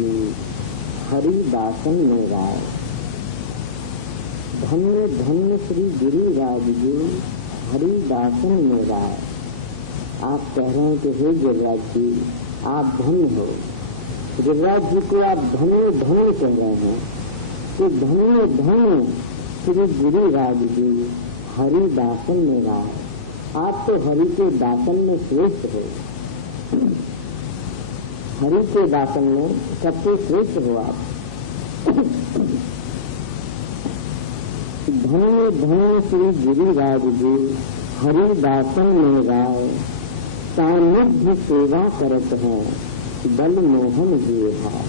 जी हरि दासन में राय। धन्य धन्य श्री गिरिराज जी हरि दासन में राय। आप कह रहे हैं कि हे गिरिराज जी आप धन्य हो। गिरिराज जी को आप धन्य धन्य कह रहे हैं कि धन्य धन्य श्री गिरिराज जी हरि दासन में राय। आप तो हरि के दासन में श्रेष्ठ हो। हरि के दासन में सबसे श्रेष्ठ हो आप। धन्य धन्य श्री गिरिराज जी हरि दासन में राय। सानिध्य सेवा करत है बल मोहन जी है।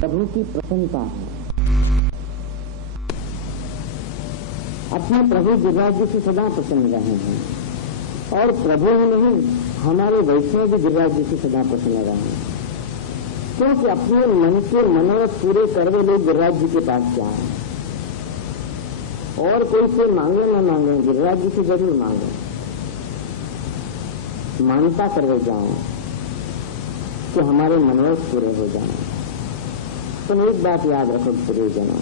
प्रभु की प्रसन्नता है। अपने प्रभु गिरिराज जी से सदा प्रसन्न रहे हैं और प्रभु ही नहीं हमारे वैष्णव भी गिरिराज जी से सदा प्रसन्न रहे हैं, क्योंकि अपने मन के मनोरथ पूरे करवे लोग गिरिराज जी के पास जाए और कोई से मांगे न मांगे गिरिराज जी से जरूर मांगे, मानता करवे जाए कि हमारे मनोरथ पूरे हो जाए। तुम एक बात याद रखो प्रियजनों,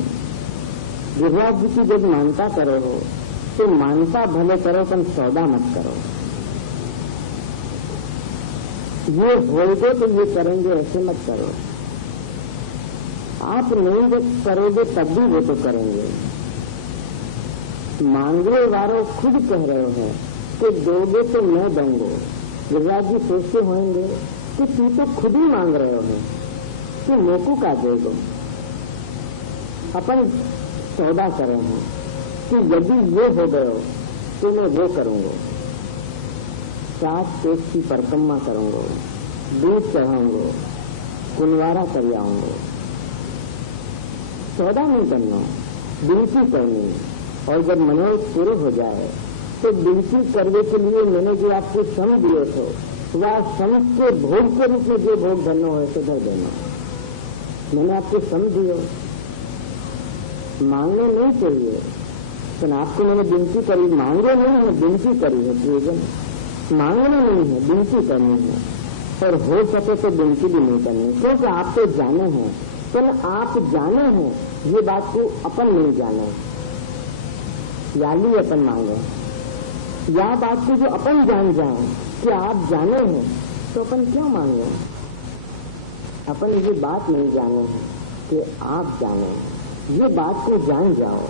गिरिराज जी की जब मानता करो हो तो मानता भले करो पर सौदा मत करो। ये होएगा तो ये करेंगे ऐसे मत करो। आप नहीं जब करोगे तब भी वो तो करेंगे। मांगने वालों खुद कह रहे हो कि दोगे तो मैं दूंगा। गिरिराज जी सोचते होंगे कि तू तो खुद ही मांग रहे हो कि मोकू का देगो। अपन सौदा करे हैं कि यदि ये हो गए तो मैं वो करूंगा, 7 पेट की परिक्रमा करूंगा, दूध चढ़ाऊंगा, कुनवारा कर आऊंगा। सौदा नहीं करना, विनती करनी। और जब मनोरथ पूरे हो जाए तो विनती करने के लिए मैंने जो आपको श्रम दिए थे वह श्रम के भोग के रूप में जो भोग धरना हो तो धर देना। मैंने आपको श्रम दिए, मांगने नहीं चाहिए। तो आपको मैंने विनती करी, मांगे नहीं है, विनती करी है। प्रियजन, मांगना नहीं है, विनती करनी है। और हो सके तो विनती भी नहीं करनी, क्योंकि आप तो जाने हैं। तो आप जाने हैं ये बात को अपन नहीं जाने, याली अपन मांगे। या बात को जो अपन जान जाए कि आप जाने हैं तो अपन क्यों मांगे। अपन ये बात नहीं जाने हैं कि आप जाने हैं। ये बात को जान जाओ,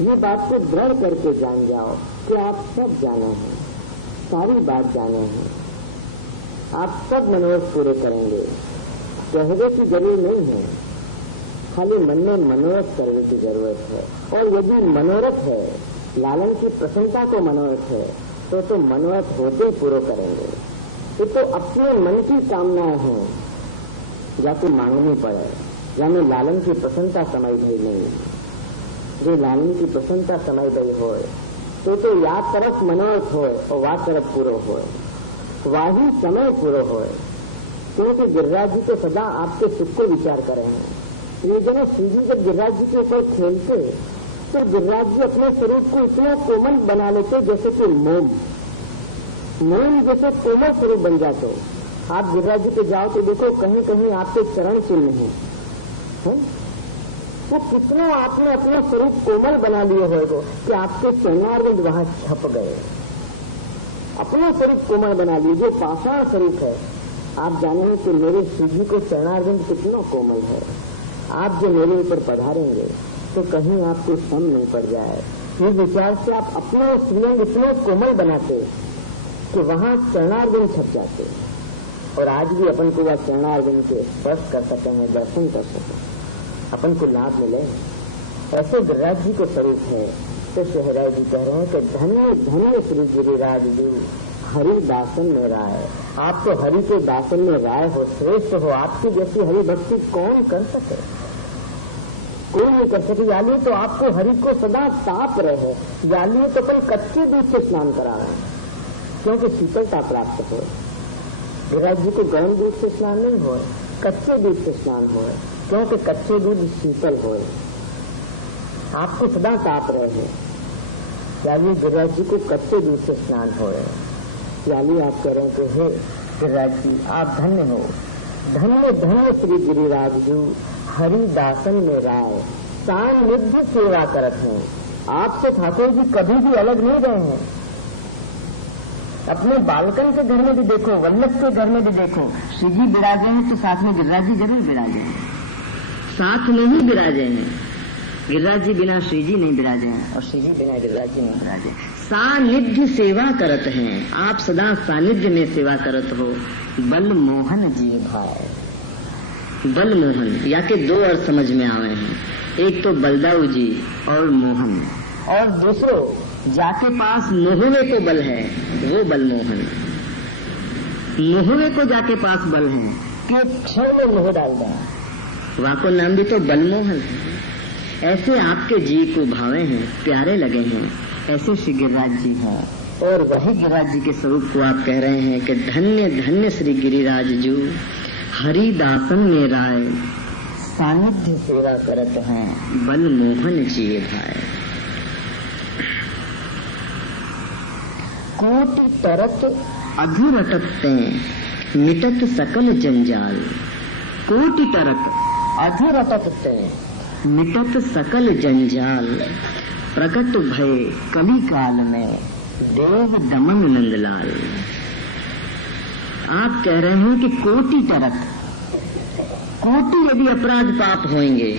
ये बात को दृढ़ करके जान जाओ कि आप सब जाने हैं, सारी बात जाने हैं। आप सब मनोरथ पूरे करेंगे, कहने की जरूरत नहीं है, खाली मन में मनोरथ करने की जरूरत है। और यदि मनोरथ है, लालन की प्रसन्नता को मनोरथ है तो मनोरथ होते पूरे करेंगे। ये तो अपने मन की कामनाएं हैं, या तो मांगनी पड़े, या में लालन की प्रसन्नता समय भई नहीं। जो लालन की प्रसन्नता समय भई हो तो या तरफ मनोरथ हो और वह तरफ पूरो हो, वही समय पूरो हो। क्योंकि गिरिराज जी तो सदा आपके सुख को विचार कर रहे हैं। ये जन सीधी जब गिरिराज जी के ऊपर खेलते तो गिरिराज जी अपने स्वरूप को इतना कोमल बना लेते जैसे कि मोम जैसे कोमल स्वरूप बन जाते। आप गिरिराज जी पे जाओ तो देखो कहीं कहीं आपके चरण चिन्ह हैं। वो कितना आपने अपना स्वरूप कोमल बना लिए होगा कि आपके चरणारविंद वहां छप गए। अपना स्वरूप कोमल बना लिए, जो पाषाण स्वरूप है। आप जानेंगे कि मेरे श्री को चरणारविंद कितना कोमल है। आप जो मेरे ऊपर पधारेंगे तो कहीं आपको श्रम नहीं पड़ जाए। इस विचार से आप अपना श्रीअंग इतने कोमल बनाते कि वहां चरणारविंद छप जाते। और आज भी अपन को वह चरणारविंद के स्पर्श कर सकते हैं, दर्शन कर सकते, अपन को लाभ मिले। ऐसे गिरिराज जी को स्वरूप है। तो शहराज जी कह रहे हैं कि धन्य धन्य श्री गिरिराज जी हरि दासन में राय। आप तो हरि के दासन में राय हो, श्रेष्ठ हो। आपकी जैसी हरि भक्ति कौन कर सके, कोई नहीं कर सके। याली तो आपको हरि को सदा ताप रहे, याली तो अपन कच्चे दूध से स्नान करा रहे हैं क्योंकि शीतलता प्राप्त हो। गिरिराज जी को गर्म दूध से स्नान नहीं हो, कच्चे दूध से स्नान हो, क्योंकि कच्चे दूध शीतल हो। आपको सदा ताप रहे हैं, यानी गिरिराज जी को कच्चे दूध से स्नान हो रहे हैं। प्याली आप कह रहे थे, हे गिरिराज जी आप धन्य हो, धन्य धन्य श्री गिरिराज जी हरिदासन में राय सानिध्य सेवा करत हैं। आपसे ठाकुर जी कभी भी अलग नहीं रहे हैं। अपने बालकन के घर में भी देखो, वल्लभ के घर में भी देखो, श्री जी विराजे हैं तो साथ में गिरिराज जी जरूर विराजे हैं, साथ में ही विराजे हैं। गिरिराज जी बिना श्री जी नहीं विराजे हैं और श्री जी बिना गिरिराज जी नहीं विराजे। सानिध्य सेवा करत हैं, आप सदा सानिध्य में सेवा करत हो। बल मोहन जी भाई, बल मोहन या के दो अर्थ समझ में आवे हैं, एक तो बलदाऊ जी और मोहन, और दूसरो जाके पास मोहवे को बल है वो बल मोहन। मोहवे को जाके पास बल है कि क्षण में मोह डाल दें, वाको नाम भी तो बल मोहन है। ऐसे आपके जी को भावे हैं, प्यारे लगे हैं, ऐसे श्री गिरिराज जी हैं। और वही गिरिराज जी के स्वरूप को आप कह रहे हैं कि धन्य धन्य श्री गिरिराज जी हरिदासन में राय सानिध्य सेवा करत हैं, बल मोहन जी भाई। कोटि तरत अधुरटते मिटत सकल जंजाल, कोटि तरत अधुरटते मिटत सकल जंजाल, प्रकट भय कली काल में देव दमन नंदलाल। आप कह रहे हैं कि कोटि तरत, कोटि यदि अपराध पाप होंगे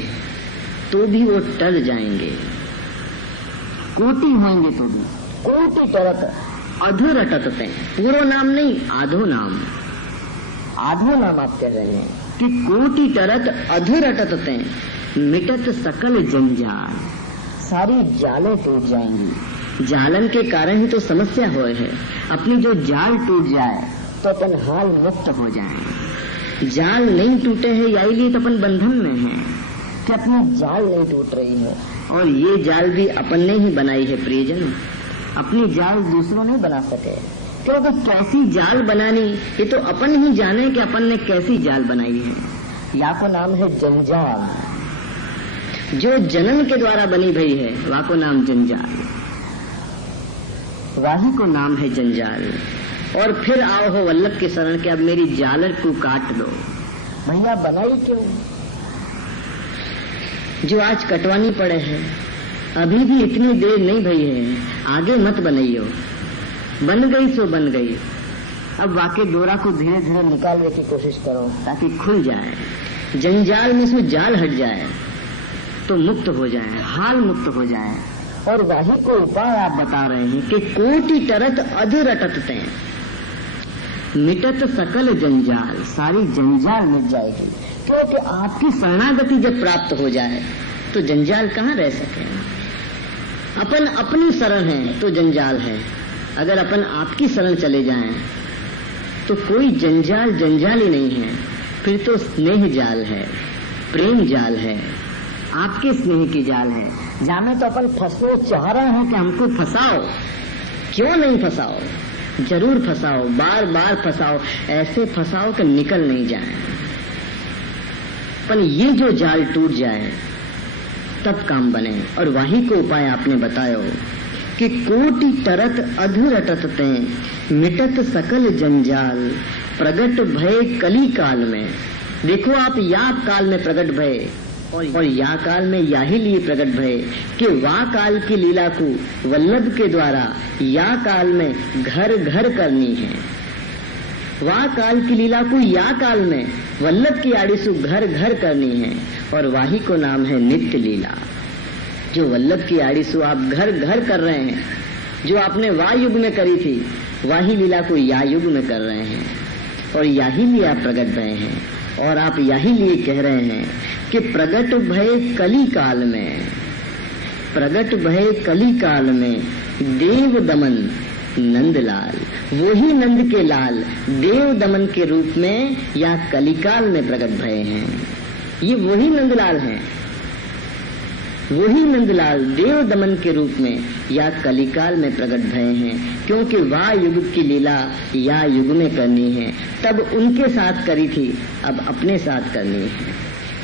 तो भी वो टल जाएंगे, कोटि होंगे तो भी। कोटि तरत अधुरटते, पूरा नाम नहीं आधो नाम, आधो नाम आप कह रहे हैं कि कोटि तरत अधुरटते मिटत सकल जंजाल, सारी जालें टूट जाएंगी। जालन के कारण ही तो समस्या हुए है। अपनी जो जाल टूट जाए तो अपन हाल मुक्त हो जाए। जाल नहीं टूटे हैं या लिए तो अपन बंधन में हैं कि अपनी जाल नहीं टूट रही है, और ये जाल भी अपन ने ही बनाई है प्रियजन, अपनी जाल दूसरों नहीं बना सके। क्योंकि कैसी जाल बनानी ये तो अपन ही जाने कि अपन ने कैसी जाल बनाई है। या को नाम है जंजाल, जो जन्म के द्वारा बनी भई है वा को नाम जंजाल, वाही को नाम है जंजाल। और फिर आओ हो वल्लभ के शरण के अब मेरी जालर को काट दो। भैया बनाई क्यों? जो आज कटवानी पड़े है, अभी भी इतनी देर नहीं भई है, आगे मत बनाइयो, बन गई सो बन गई। अब वाकई डोरा को धीरे धीरे निकालने की कोशिश करो ताकि खुल जाए, जंजाल में से जाल हट जाए तो मुक्त हो जाए, हाल मुक्त हो जाए। और वही को उपाय आप बता रहे हैं कि कोटि तरत अधुरटते मिटत सकल जंजाल, सारी जंजाल मिट जाएगी। क्योंकि आपकी शरणागति जब प्राप्त हो जाए तो जंजाल कहाँ रह सके। अपन अपनी शरण है तो जंजाल है, अगर अपन आपकी शरण चले जाएं तो कोई जंजाल जंजाल ही नहीं है, फिर तो स्नेह जाल है, प्रेम जाल है, आपके स्नेह की जाल है। जाने तो अपन फंसो चाह रहे हैं कि हमको फंसाओ, क्यों नहीं फंसाओ, जरूर फंसाओ, बार बार फंसाओ, ऐसे फंसाओ कि निकल नहीं जाए। पर ये जो जाल टूट जाए तब काम बने। और वही को उपाय आपने बतायो कि कोटि तरत अधुरटते मिटत सकल जंजाल, प्रगट भय कली काल में। देखो आप या काल में प्रगट भय और या काल में या ही लिए प्रकट भय कि वा काल की लीला को वल्लभ के द्वारा या काल में घर घर करनी है। वा काल की लीला को या काल में वल्लभ की आड़ी से घर घर करनी है। और वाही को नाम है नित्य लीला। जो वल्लभ की आड़ी से आप घर घर कर रहे हैं, जो आपने वा युग में करी थी, वाही लीला को या युग में कर रहे हैं। और यही लिए आप प्रकट भय हैं। और आप यही लिए कह रहे हैं कि प्रगट भय कली काल में, प्रगट भय कली काल में देव दमन नंदलाल। वही नंद के लाल देव दमन के रूप में या कलिकाल में प्रकट भय हैं। ये वही नंदलाल हैं, वही नंदलाल देव दमन के रूप में या कलिकाल में प्रकट भय हैं। क्योंकि वा युग की लीला या युग में करनी है, तब उनके साथ करी थी, अब अपने साथ करनी है।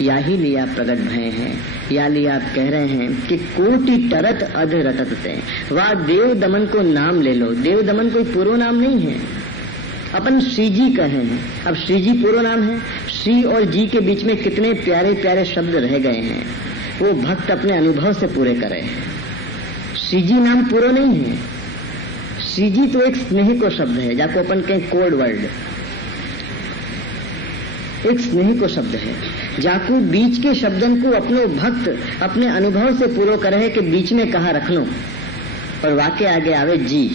या ही लिया प्रगट भय है, या लिया आप कह रहे हैं कि कोटि टरत अध रटते। वह देव दमन को नाम ले लो। देव दमन कोई पूर्व नाम नहीं है, अपन श्री जी कहे हैं। अब श्री जी पूर्व नाम है। श्री और जी के बीच में कितने प्यारे प्यारे शब्द रह गए हैं, वो भक्त अपने अनुभव से पूरे करे। श्री जी नाम पूर्व नहीं है। श्री जी तो एक स्नेह को शब्द है, जाको अपन कहें कोड वर्ड, एक स्नेह को शब्द है, जाको बीच के शब्दन को अपनो भक्त अपने अनुभव से पूरा करे कि बीच में कहा रखनो, और वाक्य आगे आवे जी।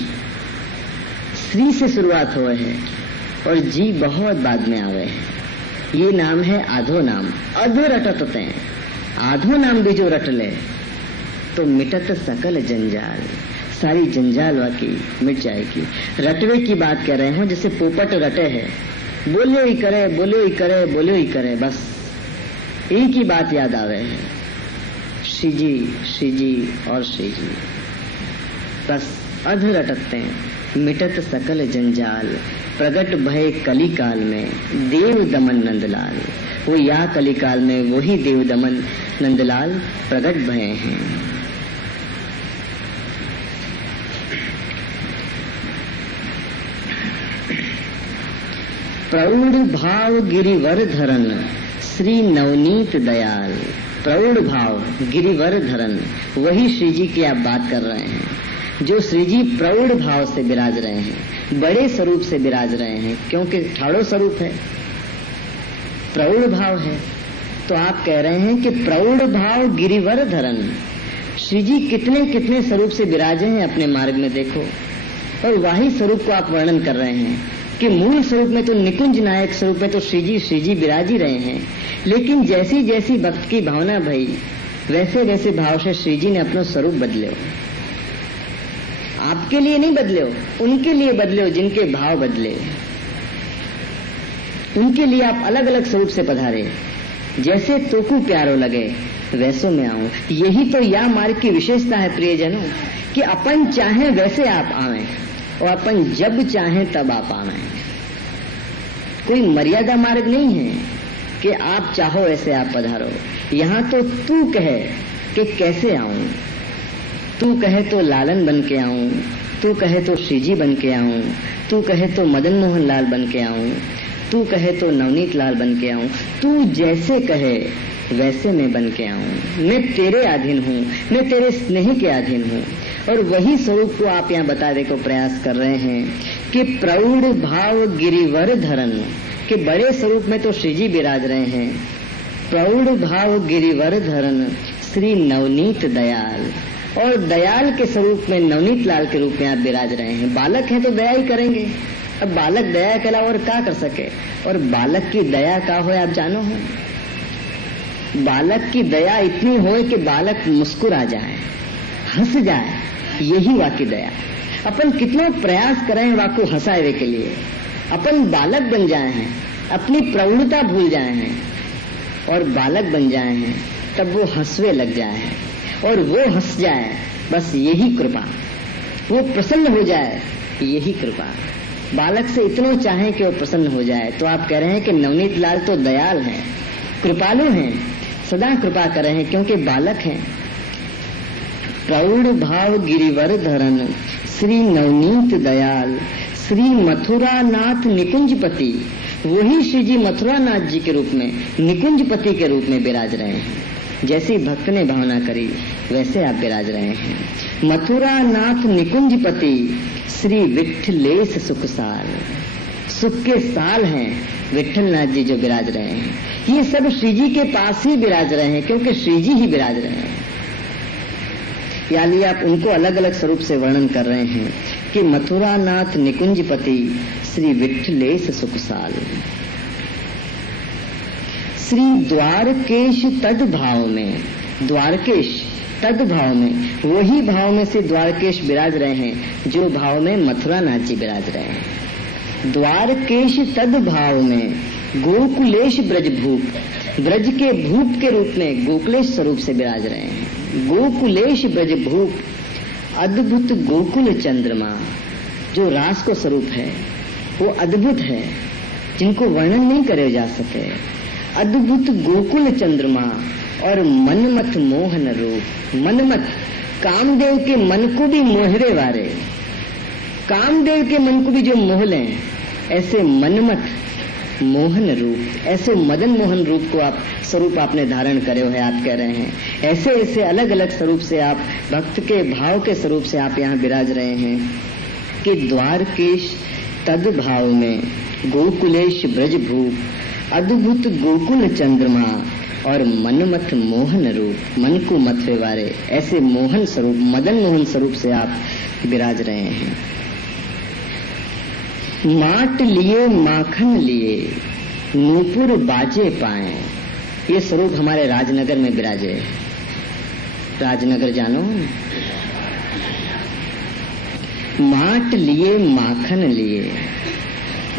श्री से शुरुआत हुए है और जी बहुत बाद में आवे है। ये नाम है आधो नाम। अध रटते हैं, आधो नाम भी जो रट ले तो मिटत सकल जंजाल, सारी जंजाल वाकी मिट जाएगी। रटवे की बात कह रहे हो, जैसे पोपट रटे है, बोलियो ही करे, बोलियो ही करे, बोलियो ही करे, बस एक ही बात याद आवे है, श्री जी और श्री जी। बस अध रटते हैं, मिटत सकल जंजाल, प्रगट भय कली काल में, देव दमन नंदलाल। वो या कली काल में वही देव दमन नंदलाल प्रगट भय हैं। प्रौढ़ भाव गिरिवर धरन श्री नवनीत दयाल। प्रौढ़ भाव गिरिवर धरन, वही श्री जी की आप बात कर रहे हैं, जो श्री जी प्रौढ़ भाव से विराज रहे हैं, बड़े स्वरूप से विराज रहे हैं, क्योंकि ठाड़ो स्वरूप है, प्रौढ़ भाव है। तो आप कह रहे हैं कि प्रौढ़ भाव गिरिवर धरन, श्री जी कितने कितने स्वरूप से विराजे हैं अपने मार्ग में, देखो। और वही स्वरूप को आप वर्णन कर रहे हैं कि मूल स्वरूप में तो निकुंज नायक स्वरूप में तो श्री जी विराज ही रहे हैं, लेकिन जैसी जैसी भक्त की भावना भई, वैसे वैसे भाव से श्री जी ने अपना स्वरूप बदले। आपके लिए नहीं बदले हो, उनके लिए बदले हो जिनके भाव बदले, उनके लिए आप अलग अलग स्वरूप से पधारे। जैसे तोकू प्यारो लगे वैसो में आऊं। यही तो या मार्ग की विशेषता है प्रियजनों, कि अपन चाहे वैसे आप आवें और अपन जब चाहें तब आप आवें। कोई मर्यादा मार्ग नहीं है कि आप चाहो ऐसे आप पधारो। यहाँ तो तू कहे कि कैसे आऊं, तू कहे तो लालन बन के आऊं, तू कहे तो श्रीजी बन के आऊं, तू कहे तो मदन मोहन लाल बन के आऊं, तू कहे तो नवनीत लाल बन के आऊं। तू जैसे कहे वैसे मैं बन के आऊं। मैं तेरे अधीन हूँ, मैं तेरे स्नेह के अधीन हूँ। और वही स्वरूप को आप यहाँ बताने को प्रयास कर रहे हैं कि प्रौढ़ भाव गिरिवर धरन, के बड़े स्वरूप में तो श्रीजी विराज रहे हैं। प्रौढ़ भाव गिरिवर धरन श्री नवनीत दयाल, और दयाल के स्वरूप में नवनीत लाल के रूप में आप विराज रहे हैं। बालक हैं तो दया ही करेंगे। अब बालक दया के अलावा और क्या कर सके, और बालक की दया का हो आप जानो हो। बालक की दया इतनी हो कि बालक मुस्कुरा जाए, हंस जाए, यही वाकी दया। अपन कितना प्रयास करें वाको हंसावे के लिए, अपन बालक बन जाए हैं, अपनी प्रौढ़ता भूल जाए हैं और बालक बन जाए हैं, तब वो हंसवे लग जाए हैं और वो हंस जाए, बस यही कृपा। वो प्रसन्न हो जाए, यही कृपा। बालक से इतना चाहे कि वो प्रसन्न हो जाए। तो आप कह रहे हैं कि नवनीत लाल तो दयाल हैं, कृपालु हैं, सदा कृपा कर रहे हैं क्योंकि बालक हैं। प्रौढ़ भाव गिरिवर धरन श्री नवनीत दयाल श्री मथुरा नाथ निकुंजपति, वही श्री जी मथुरा नाथ जी के रूप में निकुंजपति के रूप में विराज रहे हैं। जैसी भक्त ने भावना करी वैसे आप विराज रहे हैं। मथुरा नाथ निकुंजपति श्री विठलेश सुख साल, सुख के साल हैं विठल नाथ जी जो विराज रहे हैं। ये सब श्री जी के पास ही विराज रहे हैं क्योंकि श्री जी ही विराज रहे हैं। यानी आप उनको अलग अलग स्वरूप से वर्णन कर रहे हैं कि मथुरा नाथ निकुंजपति श्री विठलेश सुख साल। श्री द्वारकेश तद भाव में, द्वारकेश तद भाव में, वही भाव में से द्वारकेश विराज रहे हैं जो भाव में मथुरा नाथ जी विराज रहे हैं। द्वारकेश तद भाव में गोकुलेश ब्रज भूप, ब्रज के भूप के रूप में गोकुलेश स्वरूप से विराज रहे हैं। गोकुलेश ब्रज भूप, अद्भुत गोकुल चंद्रमा, जो रास को स्वरूप है वो अद्भुत है, जिनको वर्णन नहीं करे जा सके। अद्भुत गोकुल चंद्रमा और मनमथ मोहन रूप। मनमथ कामदेव के मन को भी मोहरे वाले, कामदेव के मन को भी जो मोह लें, ऐसे मनमथ मोहन रूप, ऐसे मदन मोहन रूप को आप स्वरूप आपने धारण करे हुए आप कह रहे हैं। ऐसे ऐसे अलग अलग स्वरूप से आप भक्त के भाव के स्वरूप से आप यहाँ विराज रहे हैं कि द्वारकेश तद भाव में गोकुलेश ब्रजभूप अद्भुत गोकुल चंद्रमा और मनमथ मोहन रूप, मन को मथवे वाले ऐसे मोहन स्वरूप, मदन मोहन स्वरूप से आप विराज रहे हैं। माट लिए माखन लिए नूपुर बाजे पाए, ये स्वरूप हमारे राजनगर में विराजे। राजनगर जानो? माट लिए माखन लिए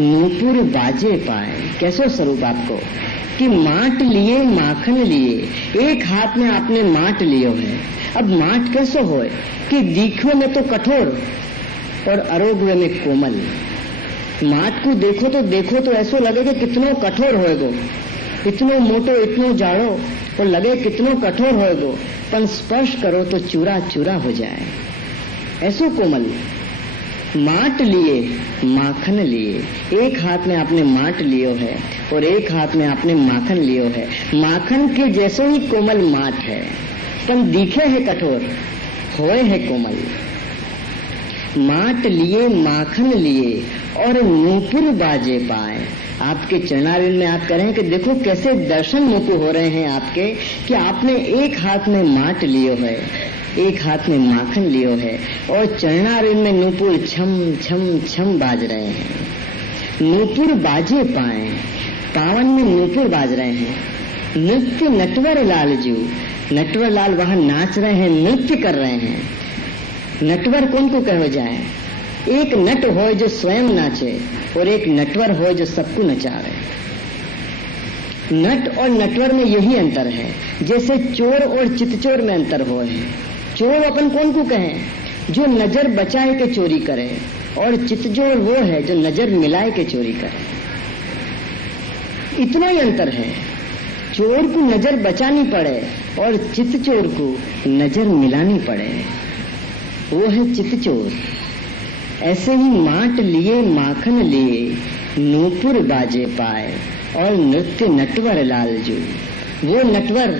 नूपुर बाजे पाए, कैसो स्वरूप आपको कि माट लिए माखन लिए, एक हाथ में आपने माट लियो है। अब माट कैसो होए कि दिखो में तो कठोर और अरोग्य में कोमल। माट को देखो तो ऐसो लगे कि कितनो कठोर होएगो, इतनो मोटो इतनो जाड़ो और लगे कितनो कठोर होएगो, पर स्पर्श करो तो चूरा चूरा हो जाए, ऐसो कोमल। माट लिए माखन लिए, एक हाथ में आपने माट लियो है और एक हाथ में आपने माखन लियो है। माखन के जैसो ही कोमल माट है, पर दिखे है कठोर, होए है कोमल। माट लिए माखन लिए और नूपुर बाजे पाए, आपके चरणारिंद में आप कह रहे हैं कि देखो कैसे दर्शन मुख हो रहे हैं आपके, कि आपने एक हाथ में माट लियो है, एक हाथ में माखन लियो है और चरणारिंद में नूपुर छम छम छम बाज रहे हैं। नूपुर बाजे पाए, पावन में नूपुर बाज रहे हैं। नृत्य नटवर लाल जी, नटवर लाल वहां नाच रहे हैं, नृत्य कर रहे हैं। नटवर कौन को कहो जाए? एक नट हो जो स्वयं नाचे और एक नटवर हो जो सबको नचावे। नट और नटवर में यही अंतर है, जैसे चोर और चितचोर में अंतर हो है। चोर अपन कौन को कहें? जो नजर बचाए के चोरी करे, और चितचोर वो है जो नजर मिलाए के चोरी करे। इतना ही अंतर है। चोर को नजर बचानी पड़े और चितचोर को नजर मिलानी पड़े, वो है चितचोर। ऐसे ही माट लिए माखन लिए नूपुर बाजे पाए और नृत्य नटवर लाल जो, वो नटवर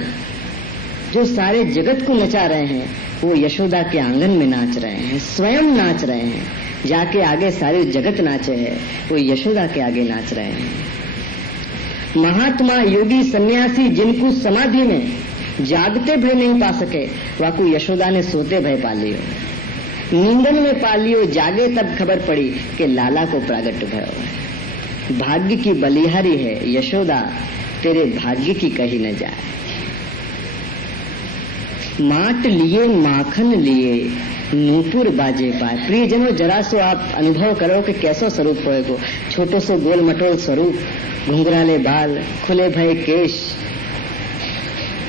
जो सारे जगत को नचा रहे हैं, वो यशोदा के आंगन में नाच रहे हैं, स्वयं नाच रहे हैं। जाके आगे सारे जगत नाचे है, वो यशोदा के आगे नाच रहे हैं। महात्मा योगी सन्यासी जिनको समाधि में जागते भय नहीं पा सके, वाकू यशोदा ने सोते भय पा लियो, नींदन में पा लियो। जागे तब खबर पड़ी कि लाला को प्रागट भयो। भाग्य की बलिहारी है यशोदा, तेरे भाग्य की कही न जाए। माट लिए माखन लिए नूपुर बाजे पाए। प्रियजनों, जरा सो आप अनुभव करो कि कैसो स्वरूप होएगो। छोटो सो गोल मटोल स्वरूप, घुंघराले बाल, खुले भय केश,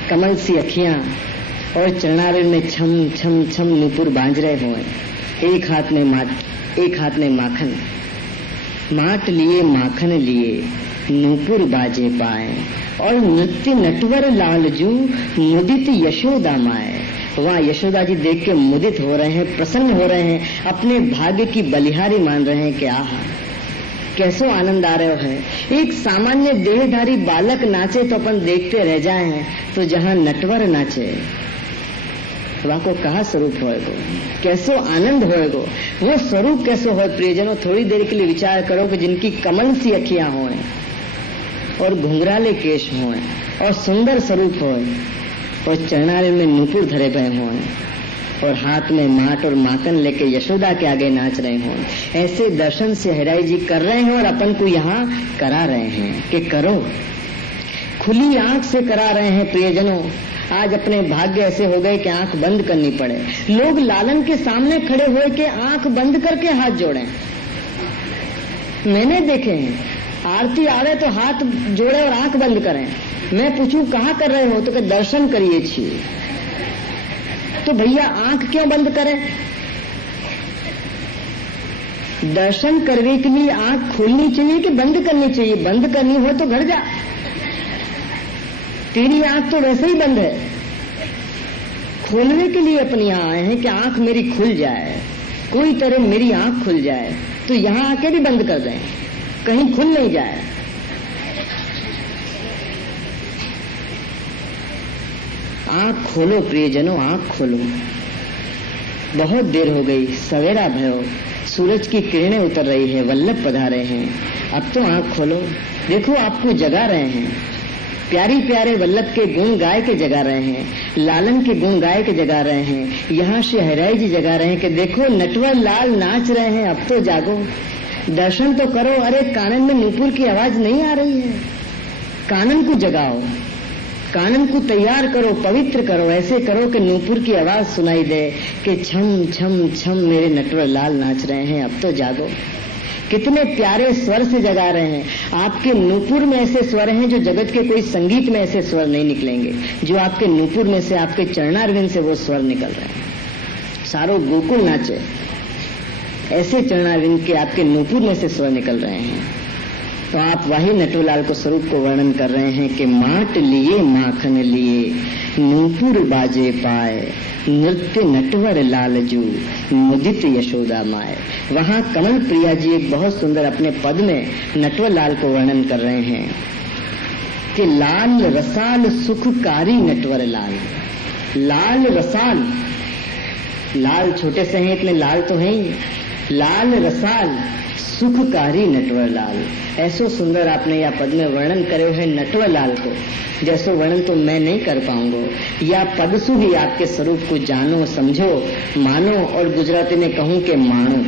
कमल सी अखियां और चरणारिंद में छम छम छम नूपुर बांज रहे हुए। एक हाथ में माट, एक हाथ में माखन। माट लिए माखन लिए नूपुर बाजे पाए और नृत्य नटवर लालजू मुदित यशोदा माए। वहाँ यशोदा जी देख के मुदित हो रहे हैं, प्रसन्न हो रहे हैं, अपने भाग्य की बलिहारी मान रहे हैं कि आहा कैसो आनंद आ रहे है। एक सामान्य देहधारी बालक नाचे तो अपन देखते रह जाए हैं, तो जहाँ नटवर नाचे वहाँ को कहा स्वरूप होएगो, कैसो आनंद होएगो, वो स्वरूप कैसो हो। प्रियजनों, थोड़ी देर के लिए विचार करो कि जिनकी कमल सी अखियां होए और घुंघराले केश होए और सुंदर स्वरूप होए और चरणारिंद में नूपुर धरे भय होए और हाथ में माट और माखन लेके यशोदा के आगे नाच रहे हों, ऐसे दर्शन से हराई जी कर रहे हैं और अपन को यहाँ करा रहे हैं कि करो। खुली आंख से करा रहे हैं। प्रियजनों, आज अपने भाग्य ऐसे हो गए कि आंख बंद करनी पड़े। लोग लालन के सामने खड़े हुए के आंख बंद करके हाथ जोड़ें। मैंने देखे हैं, आरती आवे तो हाथ जोड़े और आंख बंद करें। मैं पूछूं कहाँ कर रहे हो, तो कि दर्शन करिए छिए। तो भैया आंख क्यों बंद करें? दर्शन करने के लिए आंख खोलनी चाहिए कि बंद करनी चाहिए? बंद करनी हो तो घर जा। तेरी आंख तो वैसे ही बंद है। खोलने के लिए अपन यहाँ आए हैं कि आंख मेरी खुल जाए, कोई तरह मेरी आंख खुल जाए। तो यहाँ आके भी बंद कर दें, कहीं खुल नहीं जाए। आंख खोलो प्रियजनों, आंख खोलो। बहुत देर हो गई, सवेरा भयो, सूरज की किरणें उतर रही है, वल्लभ पधारे हैं। अब तो आंख खोलो, देखो आपको जगा रहे हैं। प्यारी प्यारे वल्लभ के गुण गाय के जगा रहे हैं, लालन के गुण गाय के जगा रहे हैं। यहाँ से हराई जी जगा रहे हैं कि देखो नटवर लाल नाच रहे हैं, अब तो जागो, दर्शन तो करो। अरे कानन में नूपुर की आवाज नहीं आ रही है, कानन को जगाओ, कानन को तैयार करो, पवित्र करो, ऐसे करो कि नूपुर की आवाज सुनाई दे कि छम छम छम मेरे नटवर लाल नाच रहे हैं, अब तो जागो। कितने प्यारे स्वर से जगा रहे हैं। आपके नूपुर में ऐसे स्वर हैं जो जगत के कोई संगीत में ऐसे स्वर नहीं निकलेंगे, जो आपके नूपुर में से, आपके चरणारविंद से वो स्वर निकल रहे हैं। सारो गोकुल नाचे, ऐसे चरणारविंद के आपके नूपुर में से स्वर निकल रहे हैं। तो आप वही नटवरलाल को स्वरूप को वर्णन कर रहे हैं कि माट लिए माखन लिए, नूपुर बाजे पाए, नृत्य नटवर लालजू, मुदित यशोदा माए। वहाँ कमल प्रिया जी एक बहुत सुंदर अपने पद में नटवरलाल को वर्णन कर रहे हैं कि लाल रसाल सुखकारी नटवर लाल। लाल रसाल, लाल छोटे से हैं इतने लाल तो हैं ही, लाल रसाल सुखकारी नटवर लाल। ऐसो सुंदर आपने यह पद में वर्णन करे हुए नटवर लाल को, जैसो वर्णन तो मैं नहीं कर पाऊंगा। या पद सु ही आपके स्वरूप को जानो, समझो, मानो, और गुजराती में कहूं कि मानो।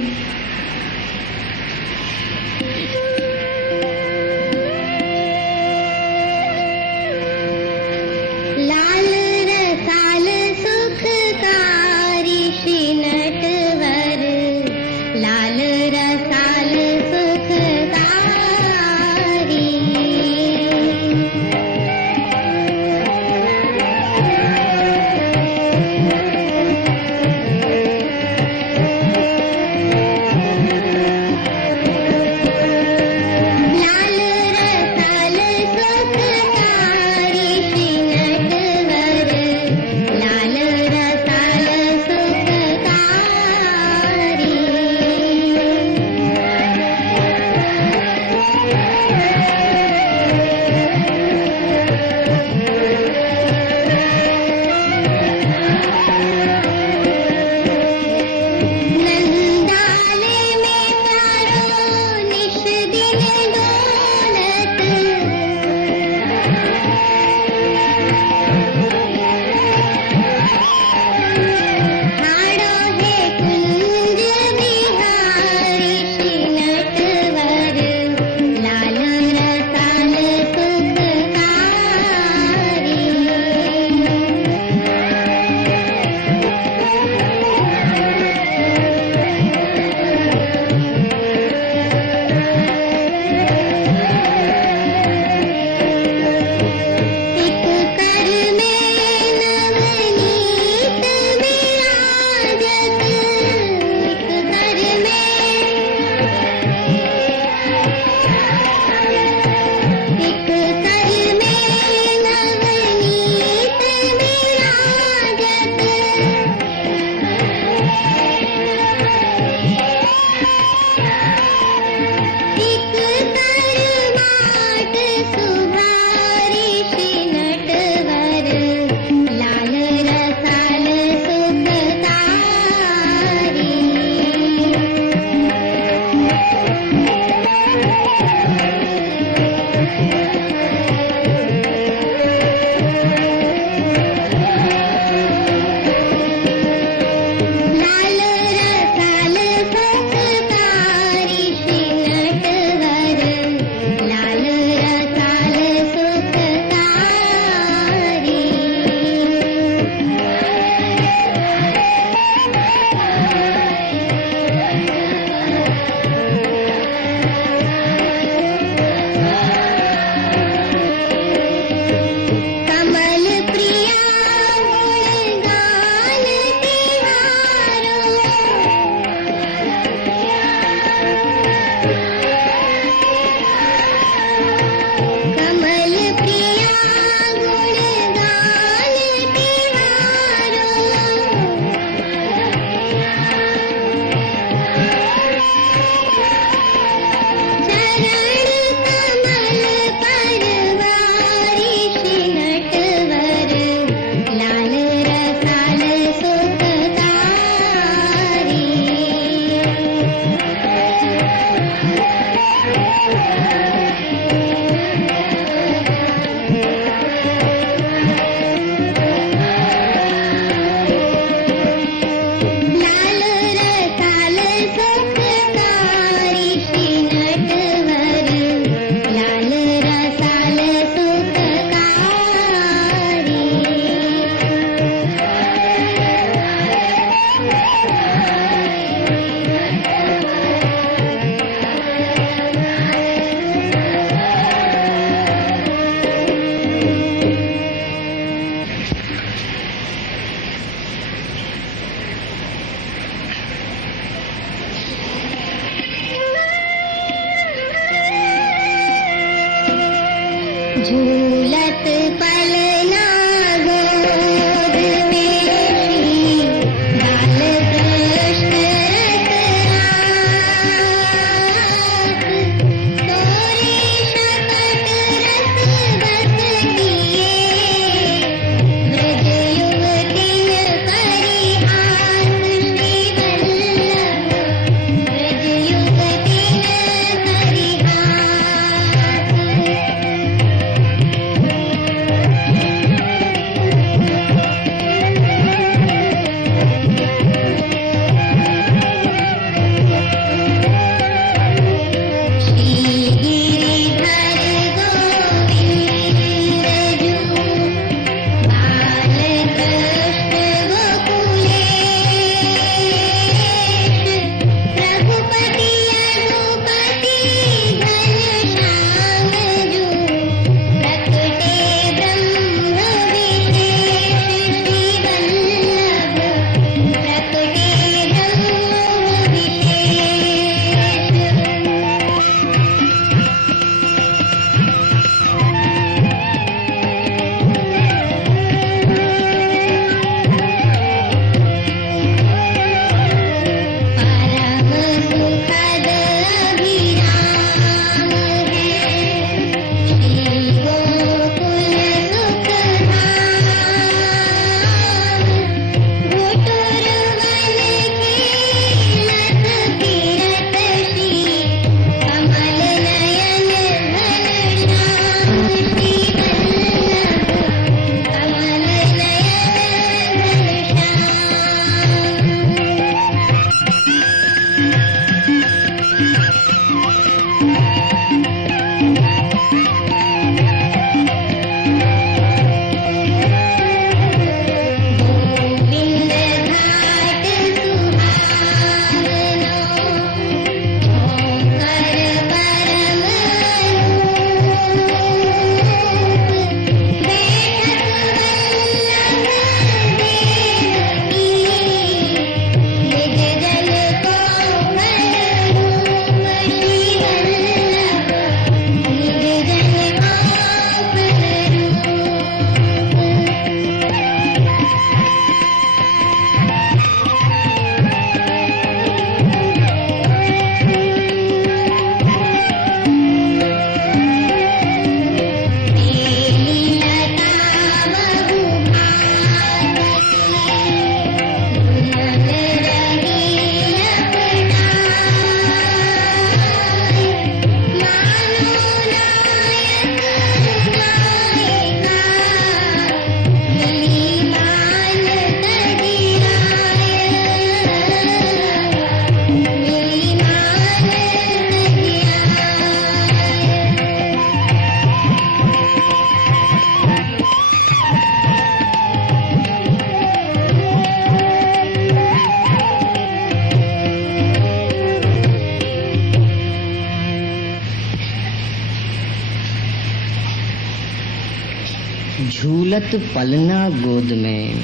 झूलत पलना गोद में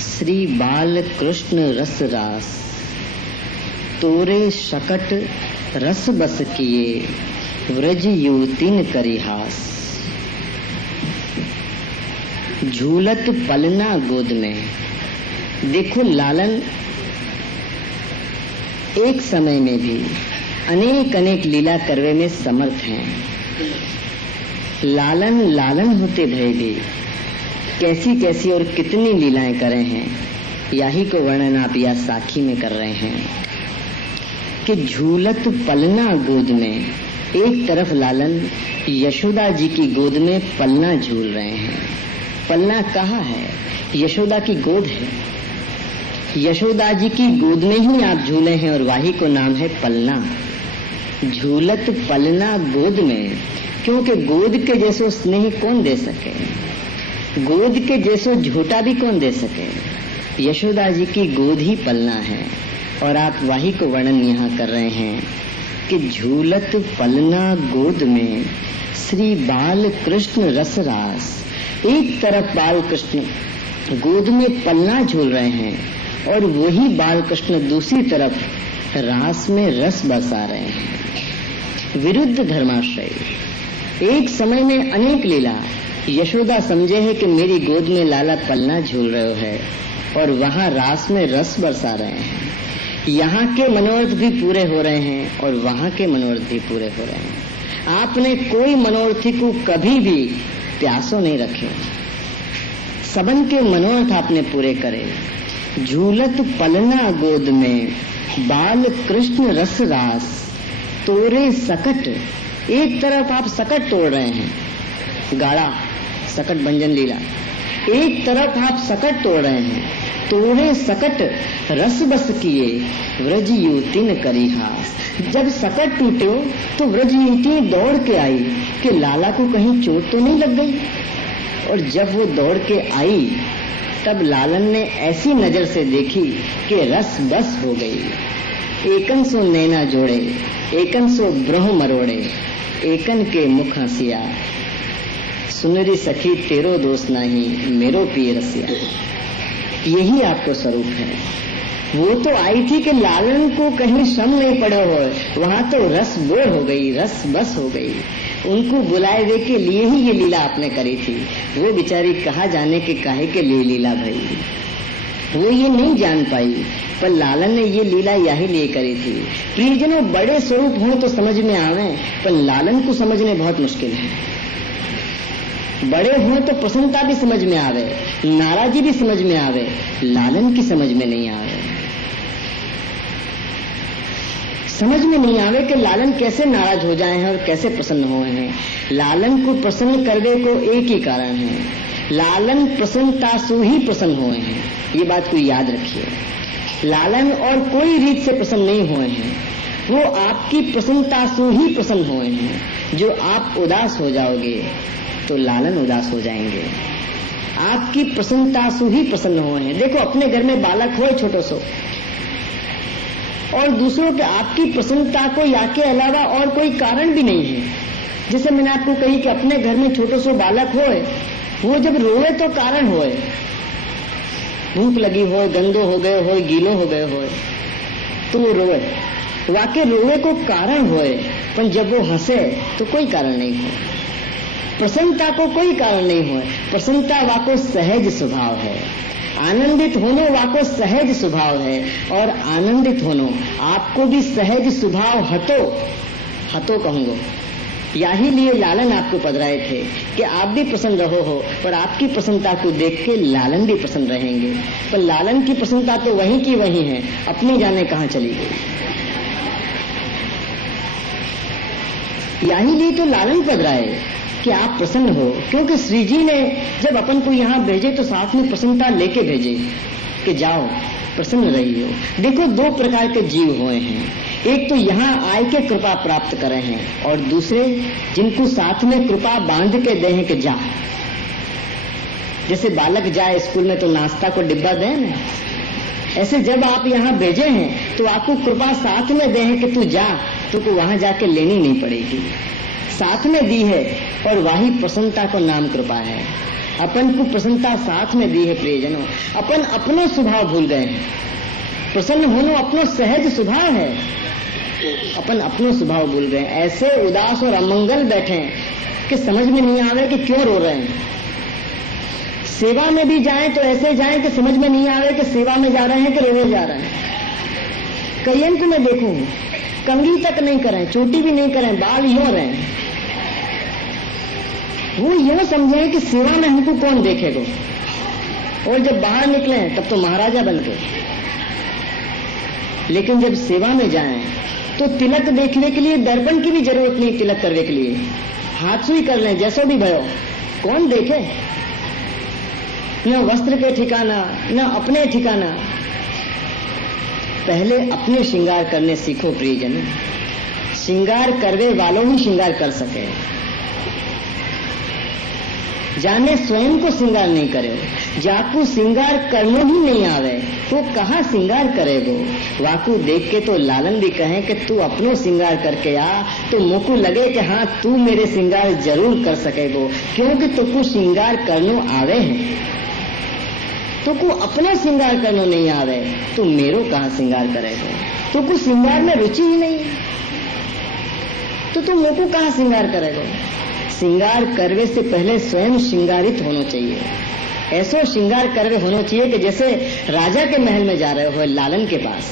श्री बाल कृष्ण रस रास, तोरे शकट रस बस किए व्रज युवतीन करिहास। झूलत पलना गोद में, देखो लालन एक समय में भी अनेक अनेक लीला करवे में समर्थ हैं। लालन लालन होते भय भी कैसी कैसी और कितनी लीलाएं करे हैं, यही को वर्णन आप या साखी में कर रहे हैं कि झूलत पलना गोद में, एक तरफ लालन यशोदा जी की गोद में पलना झूल रहे हैं। पलना कहाँ है? यशोदा की गोद है। यशोदा जी की गोद में ही आप झूले हैं और वाही को नाम है पलना। झूलत पलना गोद में, क्योंकि गोद के जैसो स्नेह कौन दे सके, गोद के जैसो झूठा भी कौन दे सके। यशोदा जी की गोद ही पलना है और आप वाही को वर्णन यहाँ कर रहे हैं कि झूलत पलना गोद में श्री बाल कृष्ण रस रास। एक तरफ बाल कृष्ण गोद में पलना झूल रहे हैं और वही बाल कृष्ण दूसरी तरफ रास में रस बरसा रहे हैं। विरुद्ध धर्माश्रय, एक समय में अनेक लीला। यशोदा समझे है कि मेरी गोद में लाला पलना झूल रहे है और वहाँ रास में रस बरसा रहे हैं। यहाँ के मनोरथ भी पूरे हो रहे हैं और वहाँ के मनोरथ भी पूरे हो रहे हैं। आपने कोई मनोरथी को कभी भी प्यासों नहीं रखे, सबन के मनोरथ आपने पूरे करे। झूलत पलना गोद में बाल कृष्ण रस रास, तोरे सकट। एक तरफ आप सकट तोड़ रहे हैं, गाड़ा सकट भंजन लीला। एक तरफ आप सकट तोड़ रहे हैं, तोड़े सकट रस बस किए व्रज युवतीन करिहास। जब सकट टूटे तो व्रज युवती दौड़ के आई कि लाला को कहीं चोट तो नहीं लग गई। और जब वो दौड़ के आई तब लालन ने ऐसी नजर से देखी कि रस बस हो गई। एकन सो नैना जोड़े, एकन सो ब्रह मरोड़े, एकन के मुख हंसिया, सुनरी सखी तेरो दोष नहीं मेरो पिय रसिया। यही आपको स्वरूप है। वो तो आई थी कि लालन को कहीं श्रम नहीं पड़ा हो, वहां तो रस बोर हो गई, रस बस हो गई। उनको बुलाए दे के लिए ही ये लीला आपने करी थी। वो बेचारी कहा जाने के काहे के लिए लीला भई, वो ये नहीं जान पाई, पर लालन ने ये लीला यही लिए करी थी। प्रियजनों, बड़े स्वरूप हो तो समझ में आवे, पर लालन को समझने बहुत मुश्किल है। बड़े हो तो प्रसन्नता भी समझ में आवे, नाराजी भी समझ में आवे, लालन की समझ में नहीं आवे। समझ में नहीं आवे कि लालन कैसे नाराज हो जाए हैं और कैसे प्रसन्न हुए हैं। लालन को प्रसन्न करने को एक ही कारण है, लालन प्रसन्नता से ही प्रसन्न हुए हैं। ये बात को याद रखिए। लालन और कोई रीत से प्रसन्न नहीं हुए हैं, वो आपकी प्रसन्नता से ही प्रसन्न हुए हैं। जो आप उदास हो जाओगे तो लालन उदास हो जाएंगे। आपकी प्रसन्नता से ही प्रसन्न हुए हैं। देखो, अपने घर में बालक हो छोटो सो, और दूसरों के आपकी प्रसन्नता को या के अलावा और कोई कारण भी नहीं है। जैसे मैंने आपको कही कि अपने घर में छोटो सो बालक होए, वो जब रोए तो कारण होए, भूख लगी हो, गंदो हो गए हो, गीलो हो गए हो, तो वो रोए, वाकई रोए को कारण होए। पर जब वो हंसे तो कोई कारण नहीं हो। प्रसन्नता को कोई कारण नहीं हो। प्रसन्नता वाको सहज स्वभाव है, आनंदित होने वाको सहज स्वभाव है, और आनंदित होनो आपको भी सहज स्वभाव हतो कहूंगा। यही लिए लालन आपको पधराए थे कि आप भी प्रसन्न रहो हो, और आपकी प्रसन्नता को देख के लालन भी प्रसन्न रहेंगे। पर लालन की प्रसन्नता तो वहीं की वहीं है, अपनी जाने कहाँ चली गई। यही लिए तो लालन पधराए कि आप प्रसन्न हो, क्योंकि श्री जी ने जब अपन को यहाँ भेजे तो साथ में प्रसन्नता लेके भेजे कि जाओ प्रसन्न रही हो। देखो, दो प्रकार के जीव हुए हैं, एक तो यहाँ आए के कृपा प्राप्त करे हैं, और दूसरे जिनको साथ में कृपा बांध के दे हैं कि जा। जैसे बालक जाए स्कूल में तो नाश्ता को डिब्बा दे ना, ऐसे जब आप यहाँ भेजे हैं तो आपको कृपा साथ में दे हैं कि तू जा, तो वहां जाके लेनी नहीं पड़ेगी, साथ में दी है। और वही प्रसन्नता को नाम कृपा है। अपन को प्रसन्नता साथ में दी है प्रियजनों। अपन अपनो स्वभाव भूल गए हैं। प्रसन्न होना अपनो सहज स्वभाव है, अपन अपनो स्वभाव भूल गए। ऐसे उदास और अमंगल बैठे हैं कि समझ में नहीं आ रहा कि क्यों रो रहे हैं। सेवा में भी जाएं तो ऐसे जाएं कि समझ में नहीं आ रहा कि सेवा में जा रहे हैं कि रोने जा रहे हैं। कईयों को मैं देखूं कंघी तक नहीं करें, चोटी भी नहीं करें, बाल यूं रहें। वो यूं समझे कि सेवा में हमको कौन देखेगा, और जब बाहर निकले तब तो महाराजा बन के। लेकिन जब सेवा में जाएं तो तिलक देखने के लिए दर्पण की भी जरूरत नहीं। तिलक करने के लिए हाथ सुई कर लें, जैसो भी भयो, कौन देखे। न वस्त्र के ठिकाना, न अपने ठिकाना। पहले अपने श्रृंगार करने सीखो प्रियजन। श्रृंगार करवे वालों ही श्रृंगार कर सके। जाने स्वयं को श्रृंगार नहीं करे, जाकू श्रृंगार करनो ही नहीं आवे, वो कहाँ श्रृंगार करेगो। वाकू देख के तो लालन भी कहे कि तू अपनो श्रृंगार करके आ, तो मुझको लगे कि हाँ तू मेरे श्रृंगार जरूर कर सकेगो, क्योंकि तुझको श्रृंगार करनो आवे है। तुझको अपना श्रृंगार करनो नहीं आवे, तू मेरो कहाँ श्रृंगार करेगो। तुझको श्रृंगार में रुचि ही नहीं, तो तू मुझको कहाँ श्रृंगार करेगो। श्रृंगार करवे से पहले स्वयं श्रृंगारित होना चाहिए। ऐसा श्रृंगार करवे होना चाहिए कि जैसे राजा के महल में जा रहे हो लालन के पास।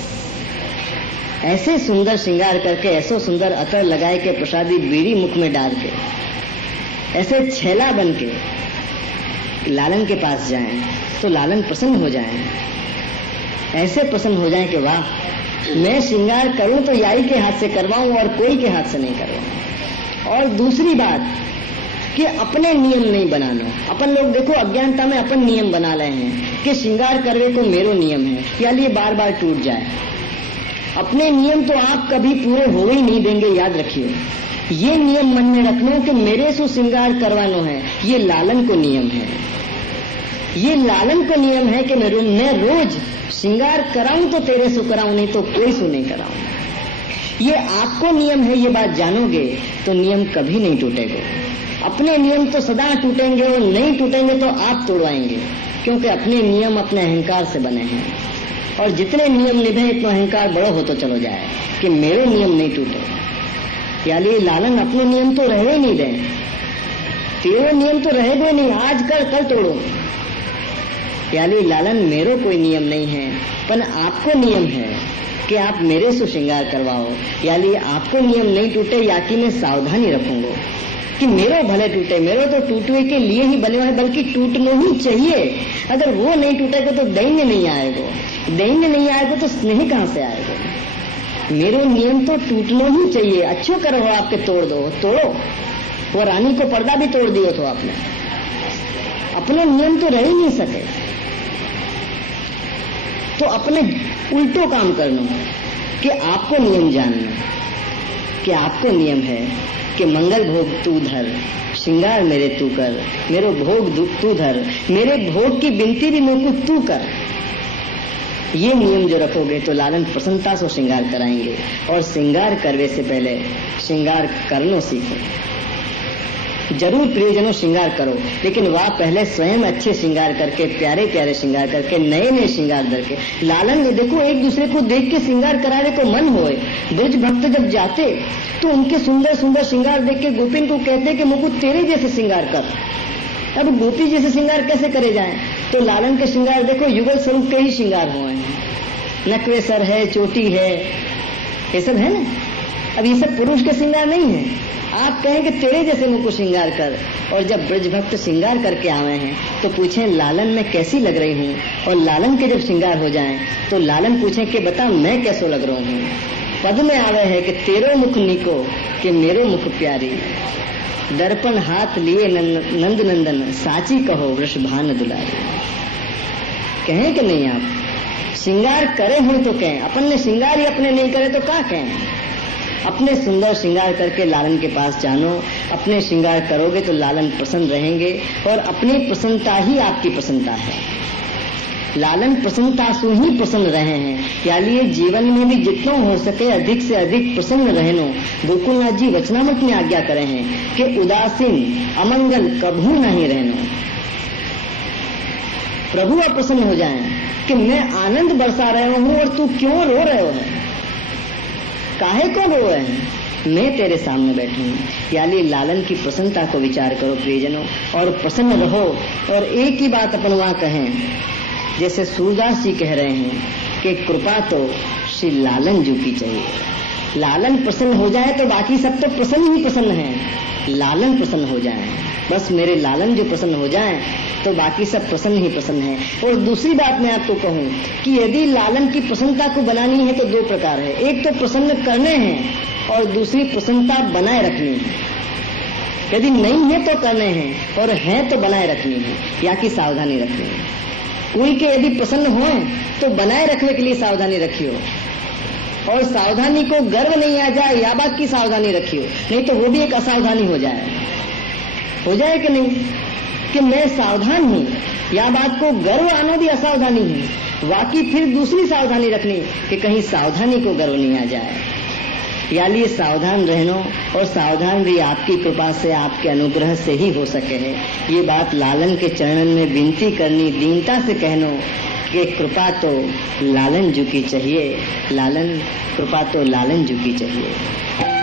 ऐसे सुंदर श्रृंगार करके, ऐसा सुंदर अतर लगाए के, प्रसादी बीड़ी मुख में डाल के, ऐसे छेला बन के लालन के पास जाएं तो लालन प्रसन्न हो जाएं। ऐसे प्रसन्न हो जाएं कि वाह मैं श्रृंगार करूं तो याई के हाथ से करवाऊं और कोई के हाथ से नहीं करवाऊं। और दूसरी बात कि अपने नियम नहीं बनाना। अपन लोग देखो अज्ञानता में अपन नियम बना रहे हैं कि श्रृंगार करवे को मेरो नियम है, या ये बार बार टूट जाए। अपने नियम तो आप कभी पूरे हो ही नहीं देंगे, याद रखिए। ये नियम मन में रखना कि मेरे से श्रृंगार करवानो है, ये लालन को नियम है। ये लालन को नियम है कि मैं रोज श्रृंगार कराऊं तो तेरे से कराऊं, नहीं तो कोई से नहीं कराऊं। ये आपको नियम है, ये बात जानोगे तो नियम कभी नहीं टूटेगा। अपने नियम तो सदा टूटेंगे और नहीं टूटेंगे तो आप तोड़वाएंगे, क्योंकि अपने नियम अपने अहंकार से बने हैं। और जितने नियम निभे इतना अहंकार बड़ा हो तो चलो जाए कि मेरे नियम नहीं टूटे। यानी लालन अपने नियम तो रहे ही नहीं दें, तेरे नियम तो रहे गए नहीं, आज कल तोड़ो। यानी लालन मेरो कोई नियम नहीं है, पर आपको नियम है कि आप मेरे से श्रृंगार करवाओ। यानी आपको नियम नहीं टूटे, या कि मैं सावधानी रखूंगा कि मेरो भले टूटे। मेरो तो टूटने के लिए ही बने हुए, बल्कि टूटने ही चाहिए। अगर वो नहीं टूटेगा तो दैन्य नहीं आएगा, दैन्य नहीं आएगा तो स्नेह कहाँ से आएगा। मेरो नियम तो टूटना ही चाहिए। अच्छो करो आपके तोड़ दो, तोड़ो। वो रानी को पर्दा भी तोड़ दियो तो आपने, अपने नियम तो रह ही नहीं सके। तो अपने उल्टो काम करना कि आपको नियम जानना कि आपको नियम है कि मंगल भोग तू धर, श्रृंगार मेरे तू कर, मेरो भोग तू धर, मेरे भोग की बिनती भी मुझको तू कर। ये नियम जो रखोगे तो लालन प्रसन्नता से श्रृंगार कराएंगे। और श्रृंगार करने से पहले श्रृंगार करनो सीखो। जरूर प्रियजनों श्रृंगार करो, लेकिन वह पहले स्वयं अच्छे श्रृंगार करके, प्यारे प्यारे श्रृंगार करके, नए नए श्रृंगार करके। लालन ने देखो एक दूसरे को देख के श्रृंगार कराने को मन होए। ब्रज भक्त जब जाते तो उनके सुंदर सुंदर श्रृंगार देख के गोपिन को कहते कि मुझको तेरे जैसे श्रृंगार कर। अब गोपी जैसे श्रृंगार कैसे करे जाए। तो लालन के श्रृंगार देखो युगल स्वरूप के ही श्रृंगार हुए हैं। नकवे सर है, चोटी है, ये सब है ना। अब ये सब पुरुष के श्रृंगार नहीं है। आप कहें कि तेरे जैसे मुझको श्रृंगार कर। और जब ब्रज भक्त श्रृंगार करके आवे हैं तो पूछें लालन में कैसी लग रही हूँ। और लालन के जब श्रृंगार हो जाएं तो लालन पूछें कि बता मैं कैसो लग रहा हूँ। पद में आवे है कि तेरो मुख निको कि मेरो मुख प्यारी, दर्पण हाथ लिए नंद नंदन, साची कहो वृषभान दुलारी। कहें कि नहीं आप श्रृंगार करे हुए तो कहें, अपन ने श्रृंगार ही अपने नहीं करे तो क्या कहें। अपने सुंदर श्रृंगार करके लालन के पास जानो। अपने श्रृंगार करोगे तो लालन प्रसन्न रहेंगे, और अपनी प्रसन्नता ही आपकी प्रसन्नता है। लालन प्रसन्नता से ही प्रसन्न रहे हैं। यानी जीवन में भी जितना हो सके अधिक से अधिक प्रसन्न रहनो। गोकुलनाथ जी वचनामृत में आज्ञा करे हैं कि उदासीन अमंगल कभू नहीं रहनो। प्रभु अप्रसन्न हो जाएं कि मैं आनंद बरसा रहा हूं और तू क्यों रो रहे हो? काहे को रो रहे हैं? मैं तेरे सामने बैठी हूँ। यानी लालन की प्रसन्नता को विचार करो प्रियजनों, और प्रसन्न रहो। और एक ही बात अपन वहां कहें, जैसे सूरदास जी कह रहे हैं कि कृपा तो श्री लालन जी की चाहिए। लालन प्रसन्न हो जाए तो बाकी सब तो प्रसन्न ही प्रसन्न है। लालन प्रसन्न हो जाए, बस मेरे लालन जो प्रसन्न हो जाए तो बाकी सब प्रसन्न ही प्रसन्न है। और दूसरी बात मैं आपको कहूं कि यदि लालन की प्रसन्नता को बनानी है तो दो प्रकार है, एक तो प्रसन्न करने हैं और दूसरी प्रसन्नता बनाए रखनी है। यदि नहीं है तो करने हैं और है तो बनाए रखनी है, या कि सावधानी रखनी है। कोई के यदि प्रसन्न हो तो बनाए रखने के लिए सावधानी रखियो, और सावधानी को गर्व नहीं आ जाए या बात की सावधानी रखियो, नहीं तो वो भी एक असावधानी हो जाए कि नहीं, कि मैं सावधान हूं, या बात को गर्व आना भी असावधानी है। वाकई फिर दूसरी सावधानी रखनी कि कहीं सावधानी को गर्व नहीं आ जाए। यानी सावधान रहना, और सावधान भी आपकी कृपा से, आपके अनुग्रह से ही हो सके है। ये बात लालन के चरणन में विनती करनी, दीनता से कहनो कि कृपा तो लालन जी की चाहिए, लालन कृपा तो लालन जी की चाहिए।